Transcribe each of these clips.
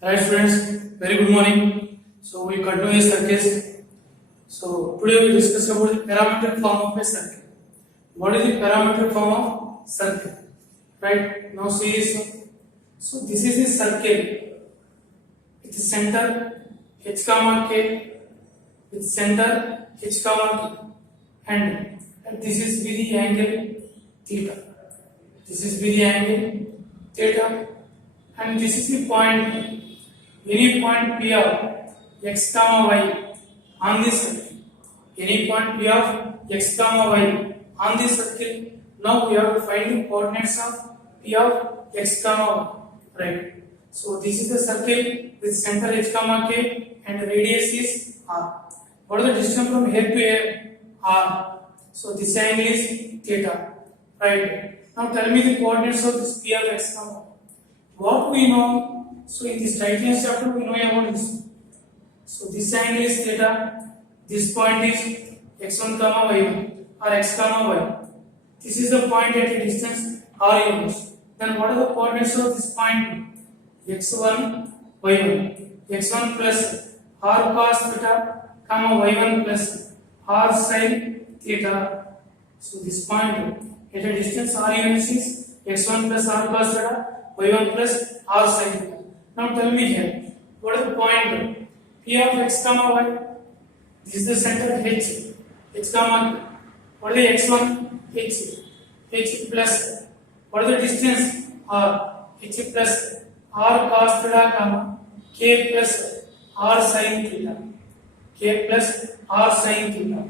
Right students, very good morning. So we continue circuits. So today we discuss about the parametric form of a circuit. What is the parametric form of circuit? Right now see this. So this is the circle with center h comma k with center h comma k and this is with the angle theta. This is with the angle theta and this is the point. Any point P of x comma y on this circle. Any point P of x comma y on this circle. Now we have to find the coordinates of P of x comma y. Right. So this is the circle with center h comma k and radius is r. What is the distance from here to here? R. So this angle is theta. Right. Now tell me the coordinates of this P of x comma y. What we know. So in this right hand chapter we know about this. So this angle is theta. This point is x1 comma y1 or x comma y. This is the point at a distance r units. Then what are the coordinates of this point? x1 y1. x1 plus r cos theta comma y1 plus r sin theta. So this point at a distance r units is x1 plus r cos theta y1 plus r sin theta. Now tell me here, what is the point P of x comma y? This is the center h comma. What is the x1? h plus. What is the distance r? h plus r cos theta comma k plus r sin theta. K plus r sin theta.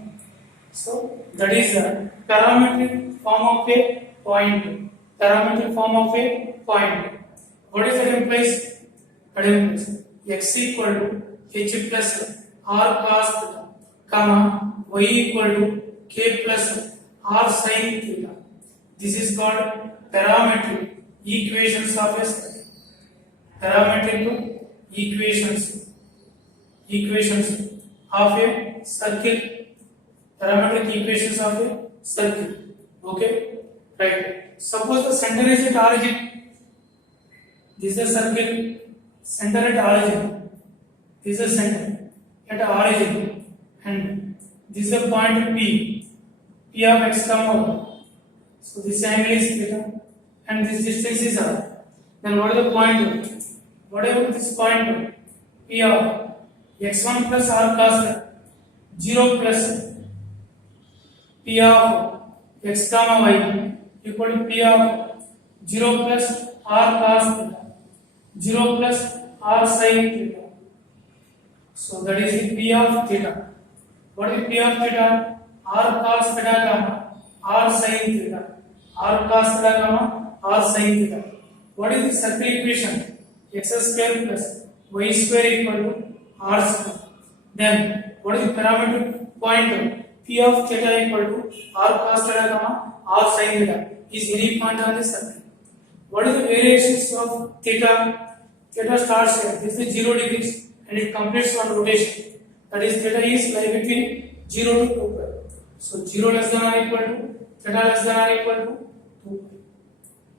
So that is the parametric form of a point. Parametric form of a point. What is that implies? X equal to h plus r cos theta, comma y equal to k plus r sin theta. This is called parametric equations of a circle. Parametric equations of a circle. Parametric equations of a circle. Okay, right. Suppose the center is at origin. This is a circle. Center at origin. This is the center at origin, and this is the point P of x comma y. So this angle is theta, and this distance is r. Then what is the point? Whatever this point P of x1 plus r cos theta, 0 plus P of x comma y equal to P of 0 plus r cos theta, 0 plus r sin theta. So that is the P of theta. What is P of theta? R cos theta comma r sin theta. R cos theta comma r sin theta. What is the circle equation? X square plus y square equal to r square. Then what is the parametric point? P of theta equal to r cos theta comma r sin theta is any point on the circle. What is the variations of theta? Theta starts here. This is 0 degrees and it completes one rotation. That is theta is lie between 0 to 2 pi. So 0 less than or equal to theta less than or equal to 2 pi.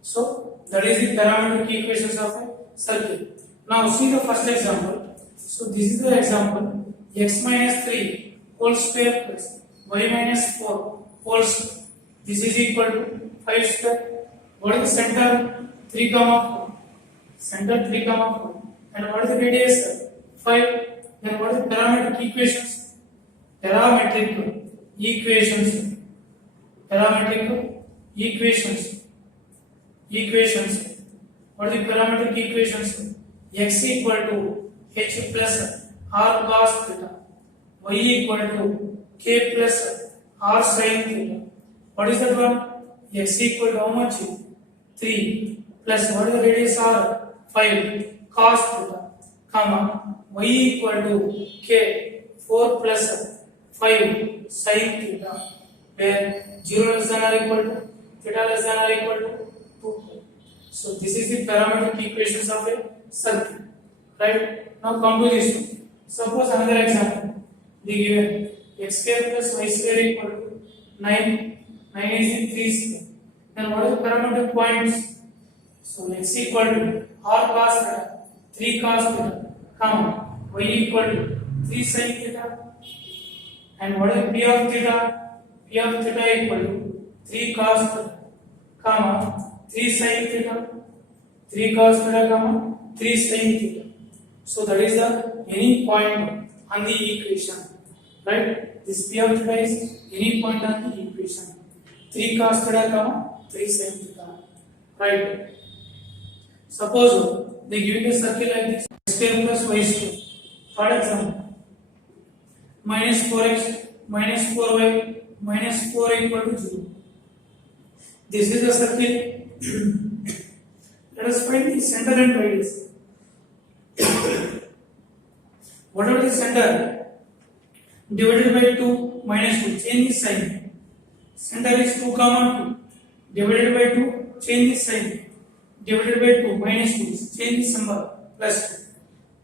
So that is the parametric equations of a circle. Now see the first example. So this is the example. X minus 3 whole square plus y minus 4 whole square. This is equal to 5 square. What is the center? 3 comma 4. Center 3 comma 4. And what is the radius? 5. Then what is the parametric equations? Parametric equations. Parametric equations. What is the parametric equations? X equal to h plus r cos theta. Y equal to k plus r sin theta. What is that one? X equal to how much? 3 plus what is the radius r? 5 cos theta, comma y equal to k 4 plus 5 sin theta, where 0 less than or equal to theta less than or equal to 2. So this is the parametric equations of a circle. Right? Now come to this one. Suppose another example. The given x square plus y square equal to 9. 9 is in 3 square. Then what are the parametric points? So x equal to r cos theta 3 cos theta, comma y equal to 3 sin theta. And what is P of theta? P of theta equal to 3 cos theta, comma 3 sin theta. 3 cos theta, comma 3 sin theta. So that is the any point on the equation, right? This P of theta is any point on the equation. 3 cos theta, comma 3 sin theta, right? Suppose they give a circle like this: x square plus y square. For example, minus 4x minus 4y minus 4 equal to 0. This is the circle. Let us find the center and radius. Whatever the center divided by 2 minus 2, change the sign. Center is 2 comma 2 divided by 2, change the sign. Divided by 2 minus 2, change the symbol, plus 2.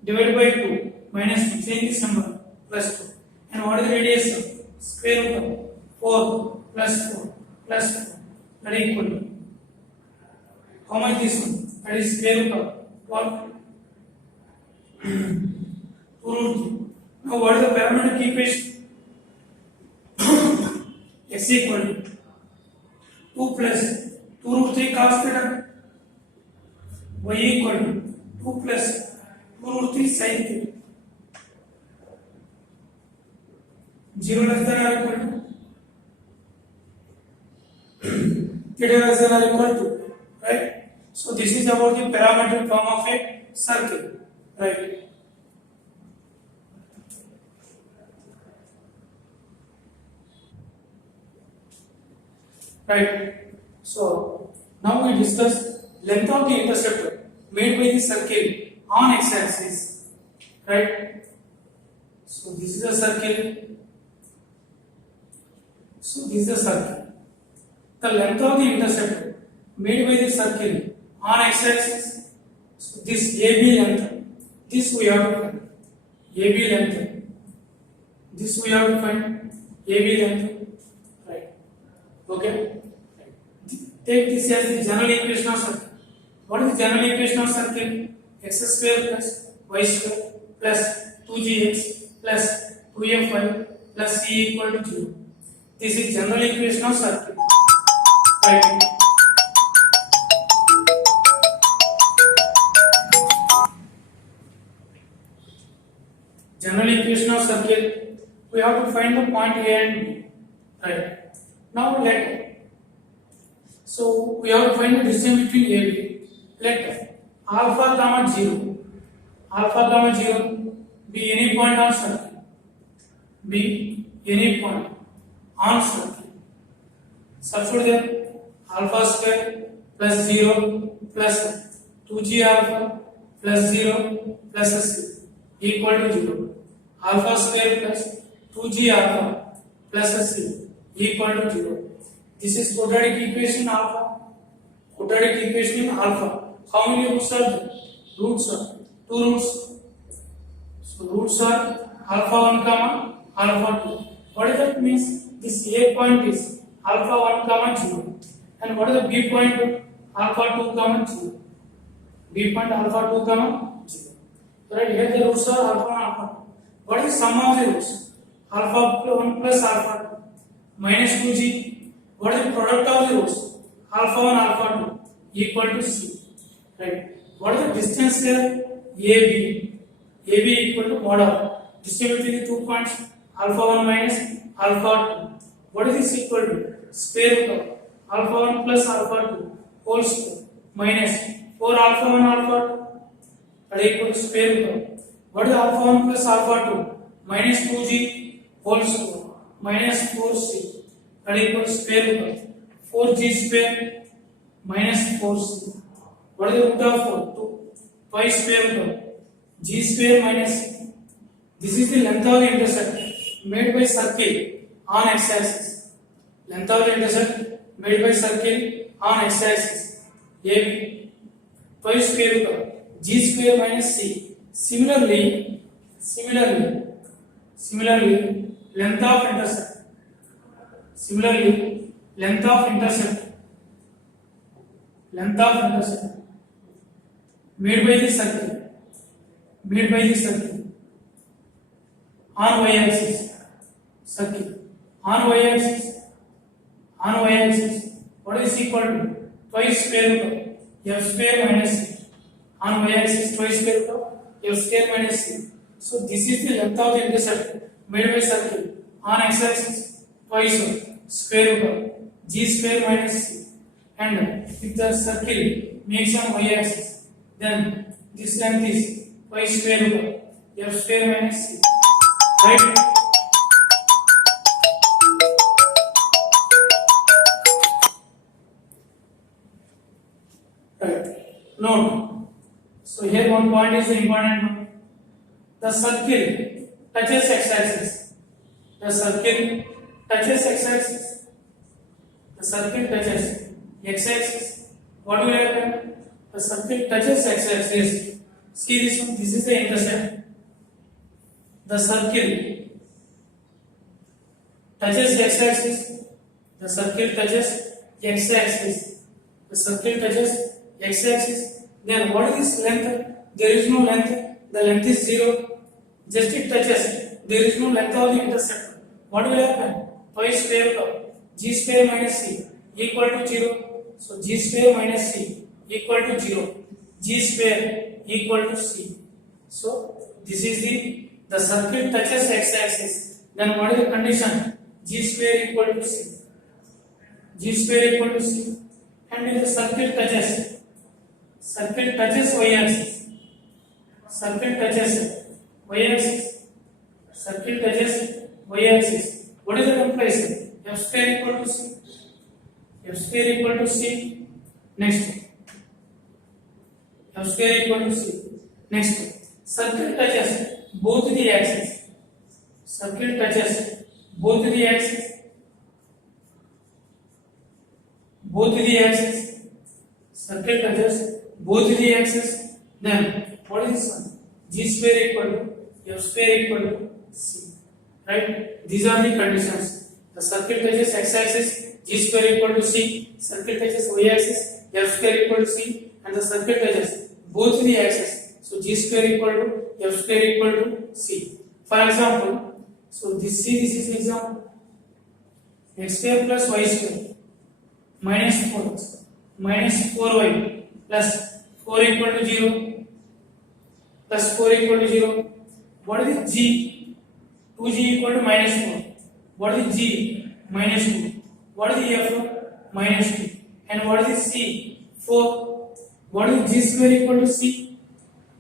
Divided by 2 minus 2, change the symbol, plus 2. And what is the radius? Square root of 4 plus 4 plus 4, that is equal to how much this one? That is square root of 12 2 root 3. Now what is the parametric equation? X equal to 2 plus 2 root 3 cos theta, y equal to 2 plus 2 root 3 sin theta. 0 less than or equal to theta less than or equal to, right? So this is about the parametric form of a circle, right? Right. So now we discuss length of the interceptor made by the circle on x-axis, right? So this is a circle. So this is a circle. The length of the interceptor made by the circle on x-axis. So this AB length, this we have to find. AB length. This we have to find. AB length. Right. Okay. Take this as the general equation of circle. What is the general equation of circle? X square plus y square plus 2gx plus 2fy plus c equal to 0. This is general equation of circle. Right. General equation of circle. We have to find the point A and B. Right. Now so we have to find the distance between AB. Let alpha comma 0 be any point on circle. Be any point on circle. Substitute there alpha square plus 0 plus 2g alpha plus 0 plus c equal to 0. Alpha square plus 2g alpha plus c equal to 0. This is quadratic equation alpha. Quadratic equation in alpha. How many roots are there? Roots are 2 roots. So roots are alpha 1 comma alpha 2. What does that mean? This A point is alpha 1 comma 0. And what is the B point? Alpha 2 comma 0. B point alpha 2 comma 0. Right here the roots are alpha 1 alpha 2. What is the sum of the roots? Alpha 1 plus alpha 2 minus 2g. What is the product of the roots? Alpha 1 alpha 2 equal to c. Right. What is the distance here? AB. AB equal to mod of distance between the 2 points alpha 1 minus alpha 2. What is this equal to? Square root of alpha 1 plus alpha 2 whole square minus 4 alpha 1 alpha 2 that equal to square root of. What is alpha 1 plus alpha 2 minus 2g whole square minus 4c that equals square root of 4g square minus 4c. What is the root of 4? 2 pi square root of g square minus c. This is the length of the intercept made by circle on x-axis. Length of the intercept made by circle on x-axis. AB pi square root of g square minus c. Similarly, length of intercept. Length of intercept made by the circle made by the circle on y-axis. Circle on y-axis. On y-axis, what is equal to twice square root of f square minus c. On y-axis, twice square root of f square minus c. So this is the length of the intercept made by circle. On x-axis, twice square root of g square minus c. And if the circle makes on y-axis, then this length is twice square root of f square minus c. Right? Note. So here one point is the important one. The circle touches x-axis. The circle touches x-axis. The circle touches x-axis. What will happen? The circle touches x-axis. See this one. This is the intercept. The circle touches x-axis. The circle touches x-axis. The circle touches x-axis. Then what is this length? There is no length. The length is 0. Just it touches. There is no length of the intercept. What will happen? Twice square root of g square minus c equal to 0. So g square minus c equal to 0. G square equal to c. So this is the circle touches x-axis. Then what is the condition? G square equal to c. G square equal to c. And if the circle touches y-axis. Circle touches y-axis. Circle touches y-axis. What is the implies? F square equal to c. F square equal to c. Next. F square equal to c. Next. Circle touches both the axes. Circle touches both the axes. Both the axes. Circle touches both the axes. Then what is this one? G square equal to f square equal to c. Right? These are the conditions. The circle touches x-axis, g square equal to c. Circle touches y-axis, f square equal to c. And the circle touches both the axes. So g square equal to f square equal to c. For example, so this is example. X square plus y square minus 4x minus 4y plus 4 equal to 0 plus 4 equal to 0. What is the g? 2g equal to minus 4. What is the g? Minus 2. What is the f? Minus 2. And what is the c? 4. What is g square equal to c?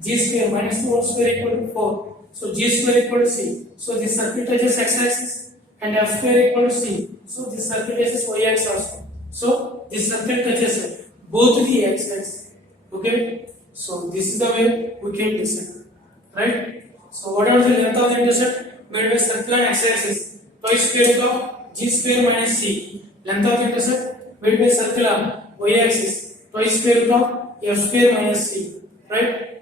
G square minus 2 whole square equal to 4. So g square equal to c. So this circle touches x-axis and f square equal to c. So this circle touches y-axis also. So this circle touches both the axes. Okay. So this is the way we can decide. Right. So whatever the length of the intercept made by circle and x-axis, twice square root of g square minus c. Length of the intercept made by circle on y-axis, twice square root of f square minus c. Right.